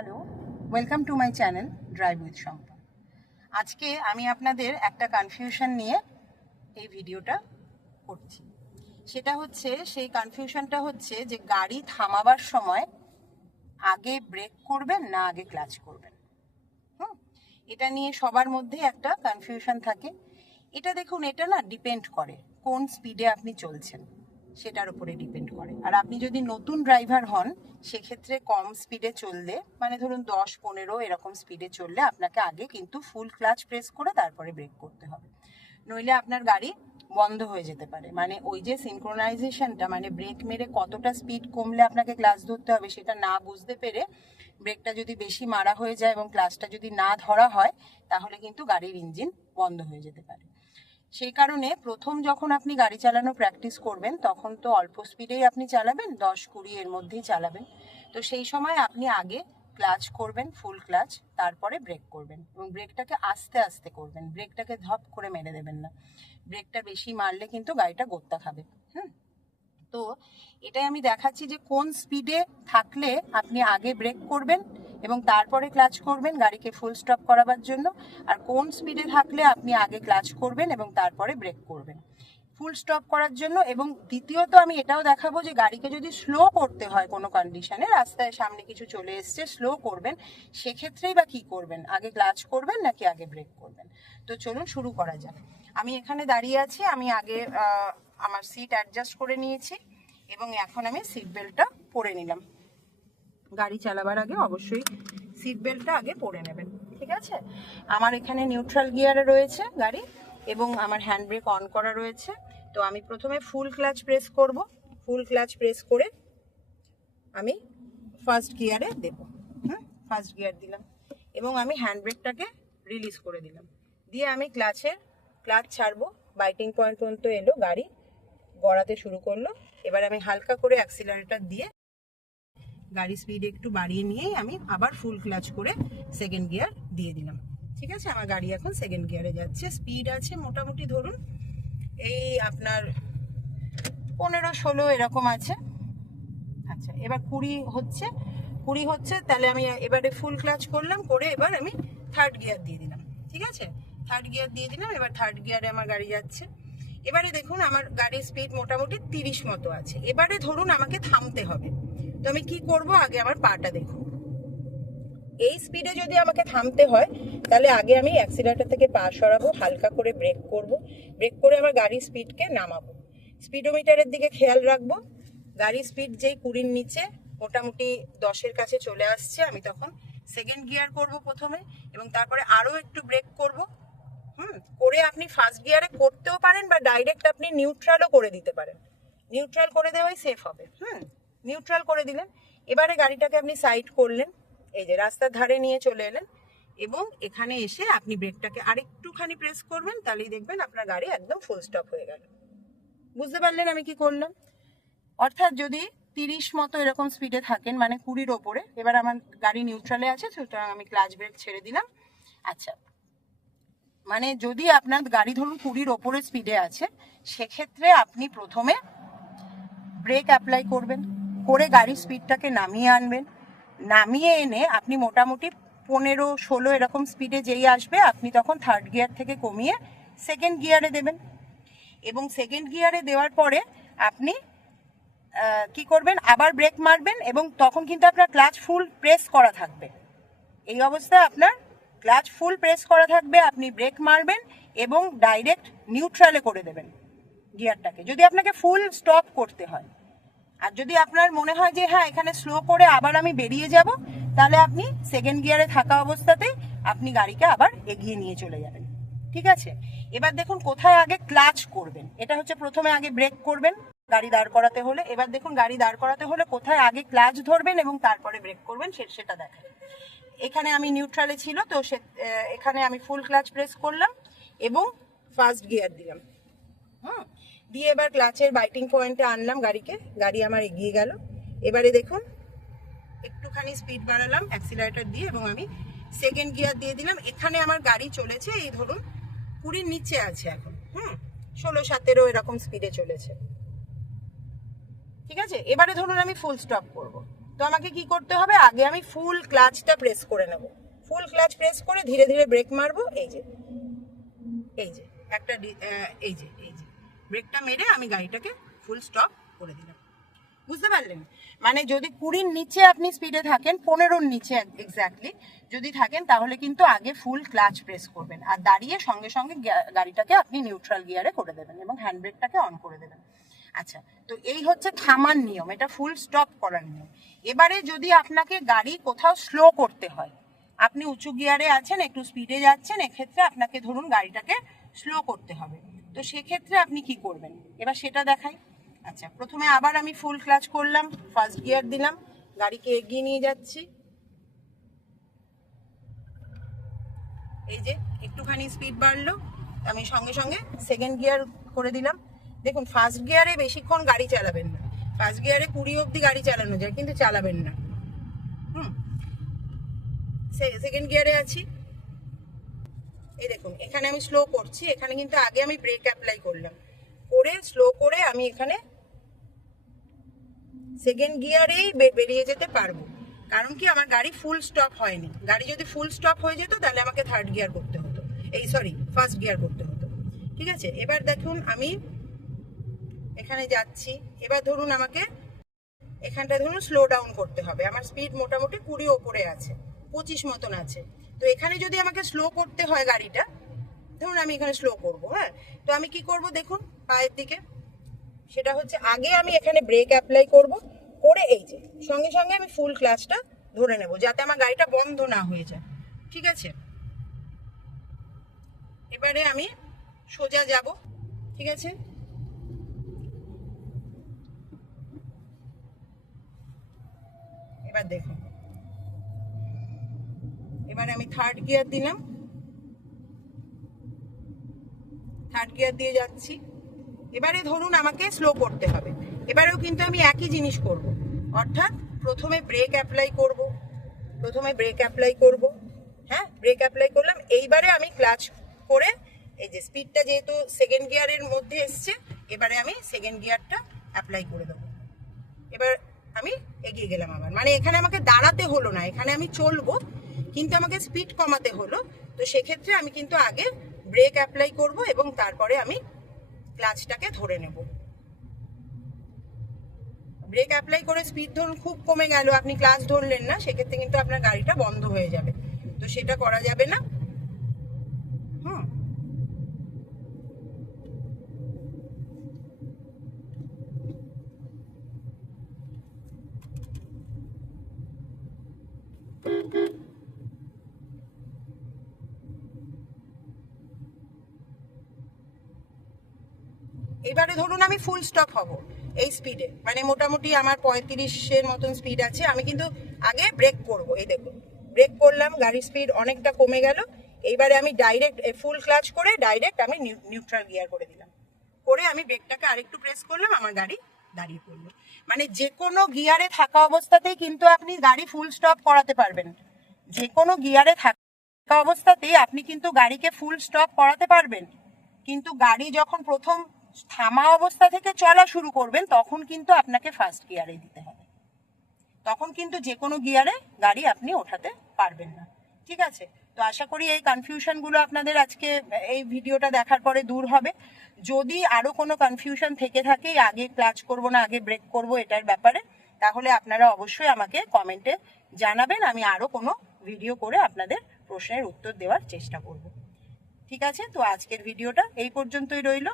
Hello, welcome to my channel drive with Shampa. আজকে আমি আপনাদের একটা কনফিউশন নিয়ে এই ভিডিওটা করছি। সেটা হচ্ছে, সেই কনফিউশনটা হচ্ছে যে গাড়ি থামাবার সময় আগে ব্রেক করবেন না আগে ক্লাচ করবেন। এটা নিয়ে সবার মধ্যে একটা কনফিউশন থাকে। এটা দেখুন, এটা না ডিপেন্ড করে কোন স্পিডে আপনি চলছেন সেটার উপরে ডিপেন্ড করে। আর আপনি যদি নতুন ড্রাইভার হন সেক্ষেত্রে কম স্পিডে চললে, মানে ধরুন 10-15 এরকম স্পিডে চললে আপনাকে আগে কিন্তু ফুল ক্লাচ প্রেস করে তারপরে ব্রেক করতে হবে, নইলে আপনার গাড়ি বন্ধ হয়ে যেতে পারে। মানে ওই যে সিনক্রোনাইজেশনটা, মানে ব্রেক মেরে কতটা স্পিড কমলে আপনাকে ক্লাচ ধরতে হবে সেটা না বুঝতে পেরে ব্রেকটা যদি বেশি মারা হয়ে যায় এবং ক্লাচটা যদি না ধরা হয় তাহলে কিন্তু গাড়ির ইঞ্জিন বন্ধ হয়ে যেতে পারে। সেই কারণে প্রথম যখন আপনি গাড়ি চালানো প্র্যাকটিস করবেন তখন তো অল্প স্পিডেই আপনি চালাবেন, 10-20 এর মধ্যেই চালাবেন। তো সেই সময় আপনি আগে ক্লাচ করবেন, ফুল ক্লাচ, তারপরে ব্রেক করবেন এবং ব্রেকটাকে আস্তে আস্তে করবেন, ব্রেকটাকে ধপ করে মেরে দেবেন না। ব্রেকটা বেশি মারলে কিন্তু গাড়িটা গোত্তা খাবে। তো এটাই আমি দেখাচ্ছি যে কোন স্পিডে থাকলে আপনি আগে ব্রেক করবেন এবং তারপরে ক্লাচ করবেন গাড়িকে ফুল স্টপ করাবার জন্য, আর কোন স্পিডে থাকলে আপনি আগে ক্লাচ করবেন এবং তারপরে ব্রেক করবেন ফুল স্টপ করার জন্য। এবং দ্বিতীয়ত আমি এটাও দেখাবো যে গাড়িকে যদি স্লো করতে হয় কোনো কন্ডিশনে, রাস্তায় সামনে কিছু চলে এসছে, স্লো করবেন, সেক্ষেত্রেই বা কি করবেন, আগে ক্লাচ করবেন নাকি আগে ব্রেক করবেন। তো চলুন শুরু করা যাক। আমি এখানে দাঁড়িয়ে আছি, আমি আগে আমার সিট অ্যাডজাস্ট করে নিয়েছি এবং এখন আমি সিট বেল্টটা পরে নিলাম। গাড়ি চালাবার আগে অবশ্যই সিট বেল্টটা আগে পরে নেবেন, ঠিক আছে। আমার এখানে নিউট্রাল গিয়ারে রয়েছে গাড়ি এবং আমার হ্যান্ড ব্রেক অন করা রয়েছে। তো আমি প্রথমে ফুল ক্লাচ প্রেস করব, ফুল ক্লাচ প্রেস করে আমি ফার্স্ট গিয়ারে দেব। ফার্স্ট গিয়ার দিলাম এবং আমি হ্যান্ড ব্রেকটাকে রিলিজ করে দিলাম, দিয়ে আমি ক্লাচ ছাড়বো। বাইটিং পয়েন্ট পর্যন্ত এলো, গাড়ি গড়াতে শুরু করলো। এবার আমি হালকা করে অ্যাক্সিলারেটর দিয়ে গাড়ি স্পিড একটু বাড়িয়ে নিয়েই আমি আবার ফুল ক্লাচ করে সেকেন্ড গিয়ার দিয়ে দিলাম, ঠিক আছে। আমার গাড়ি এখন সেকেন্ড গিয়ারে যাচ্ছে। স্পিড আছে মোটামুটি ধরুন এই আপনার 15-16 এরকম আছে। আচ্ছা, এবার 20 হচ্ছে, তাহলে আমি এবারে ফুল ক্লাচ করলাম, করে এবার আমি থার্ড গিয়ার দিয়ে দিলাম, ঠিক আছে। থার্ড গিয়ার দিয়ে দিলাম, এবার থার্ড গিয়ারে আমার গাড়ি যাচ্ছে। এবারে দেখুন আমার গাড়ির স্পিড মোটামুটি 30 মতো আছে। এবারে ধরুন আমাকে থামতে হবে, তো আমি কি করব, আগে আমার পাটা দেখুন। এই স্পিডে যদি আমাকে থামতে হয় তাহলে আগে আমি অ্যাক্সিলারেটর থেকে পা সরাবো, হালকা করে ব্রেক করব, ব্রেক করে আমার গাড়ির স্পিডকে নামাবো, স্পিডোমিটারের দিকে খেয়াল রাখবো। গাড়ির স্পিড যেই 20-র নিচে মোটামুটি 10-এর কাছে চলে আসছে, আমি তখন সেকেন্ড গিয়ার করব প্রথমে এবং তারপরে আরও একটু ব্রেক করব। করে আপনি ফার্স্ট গিয়ারে করতেও পারেন বা ডাইরেক্ট আপনি নিউট্রালও করে দিতে পারেন, নিউট্রাল করে দেওয়াই সেফ হবে। নিউট্রাল করে দিলেন, এবারে গাড়িটাকে আপনি সাইড করলেন, এই যে রাস্তার ধারে নিয়ে চলে এলেন এবং এখানে এসে আপনি ব্রেকটাকে আরেকটুখানি প্রেস করবেন, তাহলেই দেখবেন আপনার গাড়ি একদম ফুল স্টপ হয়ে গেল। বুঝতে পারলেন আমি কি করলাম? অর্থাৎ যদি 30 মতো এরকম স্পিডে থাকেন, মানে 20-র ওপরে, এবার আমার গাড়ি নিউট্রালে আছে, সুতরাং আমি ক্লাচ ব্রেক ছেড়ে দিলাম। আচ্ছা, মানে যদি আপনার গাড়ি ধরুন 20-র ওপরে স্পিডে আছে, সেক্ষেত্রে আপনি প্রথমে ব্রেক অ্যাপ্লাই করবেন, করে গাড়ির স্পিডটাকে নামিয়ে আনবেন। নামিয়ে এনে আপনি মোটামুটি 15-16 এরকম স্পিডে যেই আসবে আপনি তখন থার্ড গিয়ার থেকে কমিয়ে সেকেন্ড গিয়ারে দেবেন এবং সেকেন্ড গিয়ারে দেওয়ার পরে আপনি কি করবেন, আবার ব্রেক মারবেন এবং তখন কিন্তু আপনার ক্লাচ ফুল প্রেস করা থাকবে। এই অবস্থায় আপনার ক্লাচ ফুল প্রেস করা থাকবে, আপনি ব্রেক মারবেন এবং ডাইরেক্ট নিউট্রালে করে দেবেন গিয়ারটাকে, যদি আপনাকে ফুল স্টপ করতে হয়। আর যদি আপনার মনে হয় যে হ্যাঁ এখানে স্লো করে আবার আমি বেরিয়ে যাব, তাহলে আপনি সেকেন্ড গিয়ারে থাকা অবস্থাতেই আপনি গাড়িকে আবার এগিয়ে নিয়ে চলে যাবেন, ঠিক আছে। এবার দেখুন কোথায় আগে ক্লাচ করবেন, এটা হচ্ছে প্রথমে আগে ব্রেক করবেন গাড়ি দাঁড় করাতে হলে। এবার দেখুন গাড়ি দাঁড় করাতে হলে কোথায় আগে ক্লাচ ধরবেন এবং তারপরে ব্রেক করবেন সেটা দেখেন। এখানে আমি নিউট্রালে ছিল, তো এখানে আমি ফুল ক্লাচ প্রেস করলাম এবং ফার্স্ট গিয়ার দিলাম। দিয়ে এবার ক্লাচের বাইটিং পয়েন্টে আনলাম গাড়িকে, গাড়ি আমার এগিয়ে গেল। এবারে দেখুন একটুখানি স্পিড বাড়ালাম অ্যাক্সিলারেটর দিয়ে এবং আমি সেকেন্ড গিয়ার দিয়ে দিলাম। এখানে আমার গাড়ি চলেছে এই ধরুন 20-র নিচে আছে এখন, 16-17 এরকম স্পিডে চলেছে, ঠিক আছে। এবারে ধরুন আমি ফুল স্টপ করব, তো আমাকে কি করতে হবে, আগে আমি ফুল ক্লাচটা প্রেস করে নেব। ফুল ক্লাচ প্রেস করে ধীরে ধীরে ব্রেক মারবো। এই যে একটা এই যে ব্রেকটা মেরে আমি গাড়িটাকে ফুল স্টপ করে দিলাম। বুঝতে পারলেন? মানে যদি 20-র নিচে আপনি স্পিডে থাকেন, 15-র নিচে এক্স্যাক্টলি যদি থাকেন, তাহলে কিন্তু আগে ফুল ক্লাচ প্রেস করবেন আর দাঁড়িয়ে সঙ্গে সঙ্গে গাড়িটাকে আপনি নিউট্রাল গিয়ারে করে দেবেন এবং হ্যান্ড ব্রেকটাকে অন করে দেবেন। আচ্ছা, তো এই হচ্ছে থামার নিয়ম, এটা ফুল স্টপ করার নিয়ম। এবারে যদি আপনাকে গাড়ি কোথাও স্লো করতে হয়, আপনি উঁচু গিয়ারে আছেন, একটু স্পিডে যাচ্ছেন, এক্ষেত্রে আপনাকে ধরুন গাড়িটাকে স্লো করতে হবে, তো সেক্ষেত্রে আপনি কি করবেন এবার সেটা দেখাই। আচ্ছা, প্রথমে আবার আমি ফুল ক্লাচ করলাম, ফার্স্ট গিয়ার দিলাম, গাড়িকে এগিয়ে নিয়ে যাচ্ছি। এই যে একটুখানি স্পিড বাড়লো, আমি সঙ্গে সঙ্গে সেকেন্ড গিয়ার করে দিলাম। দেখুন, ফার্স্ট গিয়ারে বেশিক্ষণ গাড়ি চালাবেন না, ফার্স্ট গিয়ারে 20 অবধি গাড়ি চালানো যায়, কিন্তু চালাবেন না। সেকেন্ড গিয়ারে আছি। এই দেখুন, এখানে আমি স্লো করছি, এখানে কিন্তু আগে আমি ব্রেক অ্যাপ্লাই করলাম, করে স্লো করে আমি এখানে সেকেন্ড গিয়ারেই বেরিয়ে যেতে পারবো। কারণ কি, আমার গাড়ি ফুল স্টপ হয়নি। গাড়ি যদি ফুল স্টপ হয়ে যেত তাহলে আমাকে থার্ড গিয়ার করতে হতো, ফার্স্ট গিয়ার করতে হতো। ঠিক আছে, এবার দেখুন আমি এখানে যাচ্ছি। এবার ধরুন আমাকে এখানটা ধরুন স্লো ডাউন করতে হবে। আমার স্পিড মোটামুটি 20 ওপরে আছে, 25 মতন আছে। তো এখানে যদি আমাকে স্লো করতে হয় গাড়িটা, ধরুন আমি এখানে স্লো করব, হ্যাঁ, তো আমি কি করব দেখুন পায়ের দিকে, সেটা হচ্ছে আগে আমি এখানে ব্রেক অ্যাপ্লাই করব, করে এই যে সঙ্গে সঙ্গে আমি ফুল ক্লাচটা ধরে নেব, যাতে আমার গাড়িটা বন্ধ না হয়ে যায়। ঠিক আছে, এবারে আমি সোজা যাব। ঠিক আছে, এবার দেখুন, এবারে আমি থার্ড গিয়ার দিলাম, থার্ড গিয়ার দিয়ে যাচ্ছি। এবারে ধরুন আমাকে স্লো করতে হবে, এবারেও কিন্তু আমি একই জিনিস করব, অর্থাৎ প্রথমে ব্রেক অ্যাপ্লাই করব, হ্যাঁ, ব্রেক অ্যাপ্লাই করলাম। এইবারে আমি ক্লাচ করে এই যে স্পিডটা যেহেতু সেকেন্ড গিয়ারের মধ্যে এসছে, এবারে আমি সেকেন্ড গিয়ারটা অ্যাপ্লাই করে দেবো। এবার আমি এগিয়ে গেলাম আবার, মানে এখানে আমাকে দাঁড়াতে হলো না, এখানে আমি চলবো কিন্তু আমাকে স্পিড কমাতে হলো। তো সেক্ষেত্রে আমি কিন্তু আগে ব্রেক অ্যাপ্লাই করব এবং তারপরে আমি ক্লাচটাকে ধরে নেব। ব্রেক অ্যাপ্লাই করে স্পিড ধরুন খুব কমে গেল, আপনি ক্লাচ ধরলেন না, সেক্ষেত্রে কিন্তু আপনার গাড়িটা বন্ধ হয়ে যাবে, তো সেটা করা যাবে না। এবারে ধরুন আমি ফুল স্টপ হব এই স্পিডে, মানে মোটামুটি আমার 35-এর মতন স্পিড আছে, আমি কিন্তু আগে ব্রেক করব। এই দেখুন, ব্রেক করলাম, গাড়ির স্পিড অনেকটা কমে গেল। এইবারে আমি ডাইরেক্ট ফুল ক্লাচ করে ডাইরেক্ট আমি নিউট্রাল গিয়ার করে দিলাম, করে আমি ব্রেকটাকে আরেকটু প্রেস করলাম, আমার গাড়ি দাঁড়িয়ে পড়লো। মানে যে কোনো গিয়ারে থাকা অবস্থাতেই কিন্তু আপনি গাড়ি ফুল স্টপ করাতে পারবেন, যে কোনো গিয়ারে থাকা অবস্থাতেই আপনি কিন্তু গাড়িকে ফুল স্টপ করাতে পারবেন। কিন্তু গাড়ি যখন প্রথম থামা অবস্থা থেকে চলা শুরু করবেন, তখন কিন্তু আপনাকে ফার্স্ট গিয়ারে দিতে হবে, তখন কিন্তু যে কোনো গিয়ারে গাড়ি আপনি ওঠাতে পারবেন না। ঠিক আছে, তো আশা করি এই কনফিউশনগুলো আপনাদের আজকে এই ভিডিওটা দেখার পরে দূর হবে। যদি আরো কোনো কনফিউশন থেকে থাকে, আগে ক্লাচ করব না আগে ব্রেক করব এটার ব্যাপারে, তাহলে আপনারা অবশ্যই আমাকে কমেন্টে জানাবেন, আমি আরো কোনো ভিডিও করে আপনাদের প্রশ্নের উত্তর দেওয়ার চেষ্টা করব। ঠিক আছে, তো আজকের ভিডিওটা এই পর্যন্তই রইল।